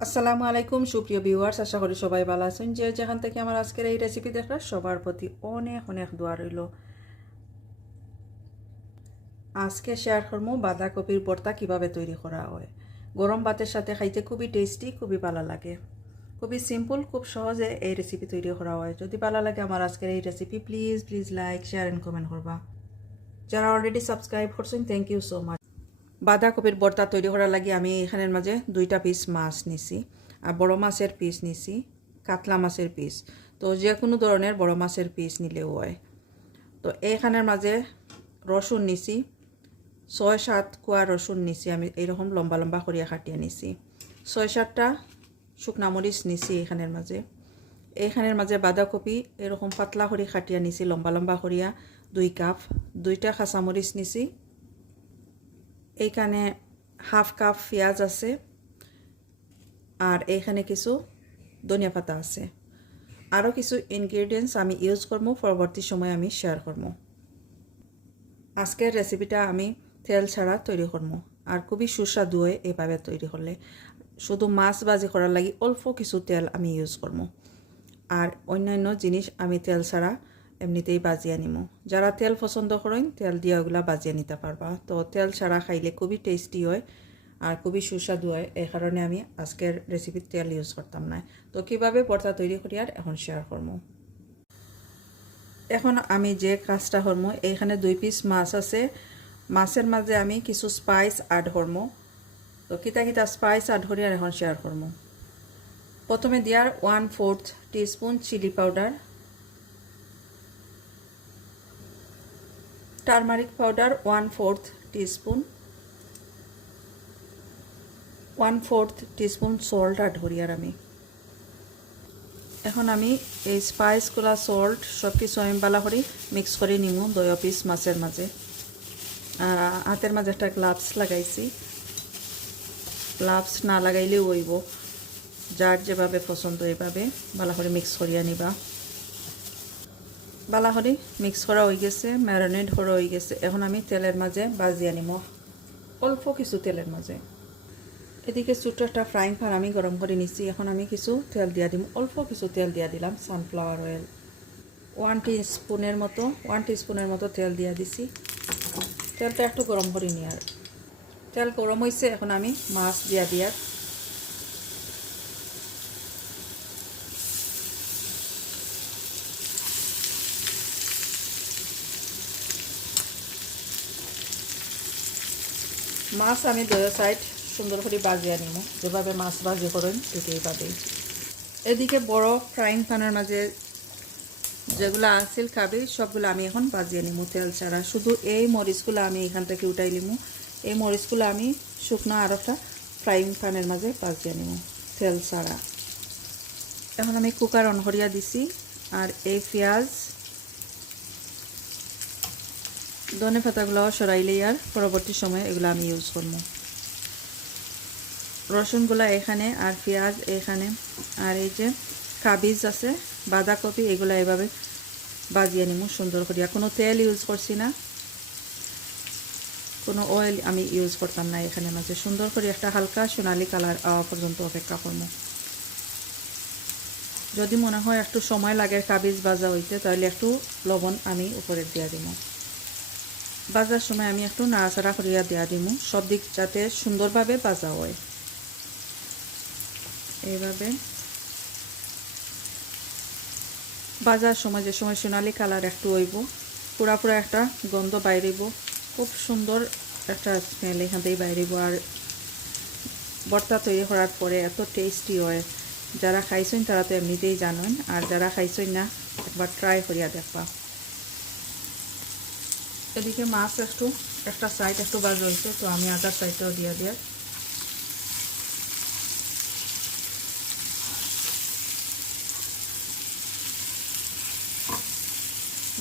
আসসালামু আলাইকুম সুপ্রিয় ভিউয়ার্স, আশা করি সবাই ভালো আছেন। যে যেখান থেকে আমার আজকের এই রেসিপি দেখরা সবার প্রতি অনেক অনেক দোয়া রইল। আজকে শেয়ার করবো বাঁধাকপির ভর্তা কিভাবে তৈরি করা হয়। গরম ভাতের সাথে খাইতে খুবই টেস্টি, খুবই ভালো লাগে। খুবই সিম্পল, খুব সহজে এই রেসিপি তৈরি করা হয়। যদি ভালো লাগে আমার আজকের এই recipe, please please like share and comment করবা। যারা অলরেডি সাবস্ক্রাইব করছেন, থ্যাংক ইউ সো মাচ। বাঁধাকপির ভর্তা তৈরি করার লাগে আমি এখানের মাঝে 2টা পিস মাছ নিছি, আর বড় মাছের পিস নিছি, কাতলা মাছের পিস। তো যে কোনো ধরনের বড় মাছের পিস নিলেও হয়। তো এইখানের মাঝে রসুন নিছি, 6-7 কোয়া রসুন নিছি আমি, এইরকম লম্বা লম্বা করিয়া কাটিয়ে নিছি। 6-7টা শুকনা মরিচ নিছি এইখানের মাঝে। এইখানের মাঝে বাঁধাকপি এরকম পাতলা করে কাটিয়া নিছি লম্বা লম্বা করিয়া 2 কাপ। 2টা কাঁচামরিচ নিছি। এইখানে হাফ কাপ পেঁয়াজ আছে, আর এইখানে কিছু ধনিয়া পাতা আছে। আরও কিছু ইনগ্রেডিয়েন্টস আমি ইউজ করবো, পরবর্তী সময় আমি শেয়ার করবো। আজকের রেসিপিটা আমি তেল ছাড়া তৈরি করবো, আর খুবই সুস্বাদু হয় এভাবে তৈরি করলে। শুধু মাছ ভাজি করার লাগি অল্প কিছু তেল আমি ইউজ করবো, আর অন্যান্য জিনিস আমি তেল ছাড়া এমনিতেই বাজিয়ে নিমো। যারা তেল পছন্দ করেন তেল দিয়ে ওগুলা বাজিয়ে নিতে পারবা। তো তেল ছাড়া খাইলে খুবই টেস্টি হয় আর খুবই সুস্বাদু হয়, এই কারণে আমি আজকের রেসিপির তেল ইউজ করতাম না। তো কীভাবে ভর্তা তৈরি করি আর এখন শেয়ার করবো। এখন আমি যে কাজটা করবো, এইখানে 2 পিস মাছ আছে। মাছের মাঝে আমি কিছু স্পাইস অ্যাড করবো। তো কিতা কিতা স্পাইস অ্যাড করি আর এখন শেয়ার করবো। প্রথমে দিয়ার 1/4 teaspoon chili powder, turmeric powder 1/4 teaspoon, 1/4 teaspoon salt add করি আর আমি। এখন আমি এই স্পাইসগুলা সল্ট সব কিছু আমি ভালো করে মিক্স করে নিব 2 পিস মাছের মাঝে। হাতের মাঝে একটা গ্লাভস লাগাইছি, গ্লাভস না লাগাইলেও হইব, যার যেভাবে পছন্দ এভাবে ভালো করে মিক্স করিয়া নিবা। ভালো করে মিক্স করা হয়ে গেছে, ম্যারিনেট করা হয়ে গেছে। এখন আমি তেলের মাঝে ভাজিয়ে নিব, অল্প কিছু তেলের মাঝে। এদিকে ছোট্ট একটা ফ্রাইং প্যান আমি গরম করে নিচ্ছি। এখন আমি কিছু তেল দিয়া দিম, অল্প কিছু তেল দিয়া দিলাম, সানফ্লাওয়ার অয়েল 1 টিস্পুনের মতো তেল দিয়া দিছি। তেলটা একটু গরম করে নিই, আর তেল গরম হয়েছে। এখন আমি মাছ দিয়া দিয়ার মাছ আমি 2 সাইড সুন্দর করে ভাজিয়ে নিব, যেভাবে মাছ ভাজি করেন ঠিক এইভাবেই। এদিকে বড় ফ্রাইং প্যানের মাঝে যেগুলো আসিল কাবেজ সবগুলো আমি এখন ভাজিয়ে নিব তেল ছাড়া। শুধু এই মরিচগুলো আমি এখান থেকে উঠাই নিব। এই মরিচগুলো আমি শুকনো আর একটা ফ্রাইং প্যানের মাঝে ভাজিয়ে নিব তেল ছাড়া। এখন আমি কুকার অন করিয়া দিছি, আর এই পেঁয়াজ ধনে পাতাগুলোও সরাইলেই আর পরবর্তী সময়ে এগুলো আমি ইউজ করব। রসুনগুলো এখানে, আর পেঁয়াজ এখানে, আর এই যে কাবিজ আছে, বাঁধাকপি, এগুলো এইভাবে ভাজিয়ে নিব সুন্দর করিয়া। কোনো তেল ইউজ করছি না, কোনো অয়েল আমি ইউজ করতাম না এখানে মাঝে। সুন্দর করে একটা হালকা সোনালি কালার আওয়া পর্যন্ত অপেক্ষা করব। যদি মনে হয় একটু সময় লাগে কাবিজ ভাজা হইতে, তাহলে একটু লবণ আমি উপরে দিয়ে দিব। ভাজার সময় আমি একটু নাড়াচাড়া করিয়া দিয়া দিব, সব দিক যাতে সুন্দরভাবে ভাজা হয়। এইভাবে ভাজার সময় যে সময় সোনালি কালার একটু হইব, পুরা একটা গন্ধ বাইরেব, খুব সুন্দর একটা স্মেল এখান থেকে বাইরেব। আর ভর্তা তৈরি করার পরে এত টেস্টি হয়, যারা খাইছেন তারা তো এমনিতেই জানেন, আর যারা খাইছেন না একবার ট্রাই করিয়া দেখবা। এদিকে মাছ একটা সাইড একটু ভাজা হয়েছে, তো আমি আদার সাইডটাও দিয়ে দিয়ে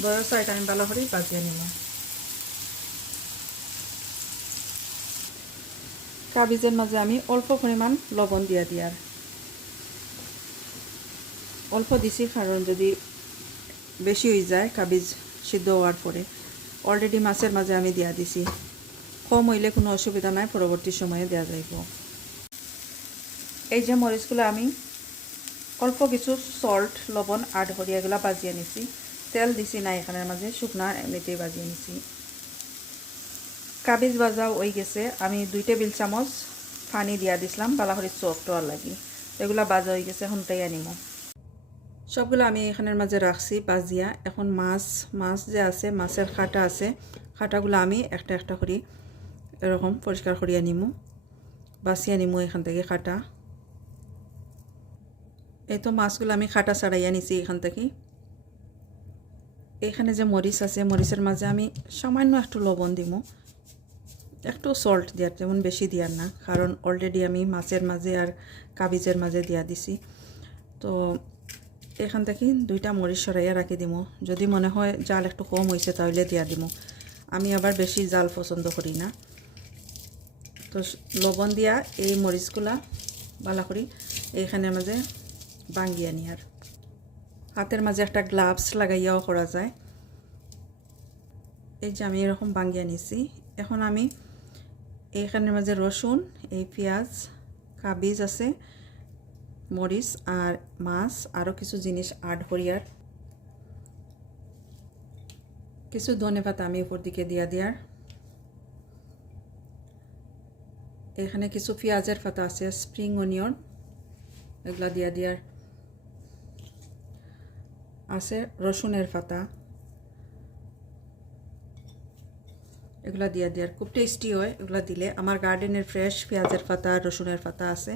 দয়া সাইড আমি ভালো করে ভাজিয়ে নিব। কাবিজের মাঝে আমি অল্প পরিমাণ লবণ দিয়ে দিই, আর অল্প দিছি কারণ যদি বেশি হয়ে যায় কাবিজ সিদ্ধ হওয়ার পরে। অলরেডি মাছের মাঝে আমি দিয়া দিছি, কম হইলে কোনো অসুবিধা নাই, পরবর্তী সময়ে দেওয়া যাইব। এই যে মরিচগুলো আমি অল্প কিছু সল্ট লবণ অ্যাড করি এগুলো বাজিয়ে নিছি, তেল দিছি না এখানের মাঝে, শুকনা এমনিতেই বাজিয়ে নিছি। কাবিজ ভাজা হয়ে গেছে, আমি 2 টেবিল চামচ পানি দিয়া দিছিলাম বালা করে সফট হওয়ার লাগি। এগুলা ভাজা হয়ে গেছে, এখন তাই আনিম। সবগুলো আমি এখানের মাঝে রাখছি বাজিয়া। এখন মাছ যে আছে, মাছের কাঁটা আছে, কাঁটাগুলো আমি একটা একটা করে এরকম পরিষ্কার করিয়া নিমু, বাছিয়া নিমু এখান থেকে কাঁটা। এই তো মাছগুলো আমি কাঁটা ছাড়াইয়া নিছি এখান থেকে। এখানে যে মরিচ আছে, মরিচের মাঝে আমি সামান্য একটু লবণ দিমু, একটু সল্ট দিয়ার, যেমন বেশি দিয়ার না, কারণ অলরেডি আমি মাছের মাঝে আর কাবিজের মাঝে দিয়া দিছি। তো এখান থেকে 2টা মরিচ সরাইয়া রাখি দিমু, যদি মনে হয় জাল একটু কম হয়েছে তাহলে দিয়া দিমু। আমি আবার বেশি জাল পছন্দ করি না। তো লবণ দিয়া এই মরিচগুলা ভালো করি এইখানের মাঝে ভাঙ্গিয়া নিয়ার। হাতের মাঝে একটা গ্লাভস লাগাইয়াও করা যায়। এই যে আমি এরকম ভাঙ্গিয়া নিছি। এখন আমি এইখানের মাঝে রসুন, এই পেঁয়াজ, কাবিজ আছে, মরিচ আর মাছ, আরও কিছু জিনিস অ্যাড করিয়ার, কিছু ধনেপাতা আমি উপর দিকে দিয়া দিয়ার। এখানে কিছু পেঁয়াজের পাতা আছে, স্প্রিং অনিয়ন, এগুলা দিয়া দিয়ার আছে, রসুনের পাতা, এগুলা দিয়া দিয়ার। খুব টেস্টি হয় এগুলা দিলে। আমার গার্ডেনের ফ্রেশ পেঁয়াজের পাতা, রসুনের পাতা আছে।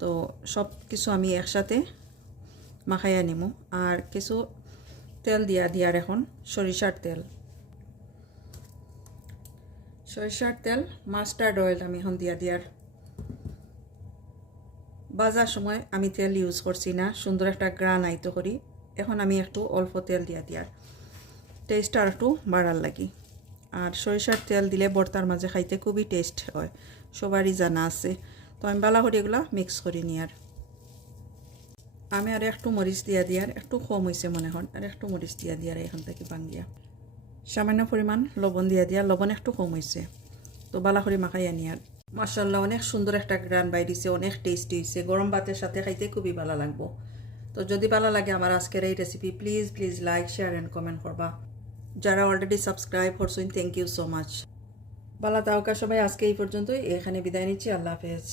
তো সব কিছু আমি একসাথে মাখাইয়া নিমু। আর কিছু তেল দিয়া দিয়ার, এখন সরিষার তেল, মাস্টার্ড অয়েল আমি এখন দিয়া দিয়ার। বাজার সময় আমি তেল ইউজ করছি না, সুন্দর একটা গ্রান আইতো করি। এখন আমি একটু অল্প তেল দিয়া দিয়ার, টেস্টটা আর একটু বাড়ার লাগি। আর সরিষার তেল দিলে ভর্তার মাঝে খাইতে খুবই টেস্ট হয়, সবারই জানা আছে। তো আমি বালা করে এগুলা মিক্স করি নিয়ার। আমি আর একটু মরিচ দিয়া দিয়ার, একটু কম হয়েছে মনে হয়, আর একটু মরিচ দিয়া দিয়ার এখান থেকে ভাঙ্গিয়া। সামান্য পরিমাণ লবণ দিয়া দিয়া, লবণ একটু কম হয়েছে। তো বালা করে মাখাইয়া নিয়ার। মাশাআল্লাহ, অনেক সুন্দর একটা গ্রান বাইরিছে, অনেক টেস্টি হয়েছে। গরম ভাতের সাথে খাইতে খুবই ভালো লাগবো। তো যদি ভালো লাগে আমার আজকের এই recipe, please like, share and comment করবা। যারা অলরেডি সাবস্ক্রাইব করছেন, থ্যাংক ইউ সো মাচ। ভালো থাকা সবাই, আজকে এই পর্যন্তই, এখানে বিদায় নিচ্ছি। আল্লাহ হাফেজ।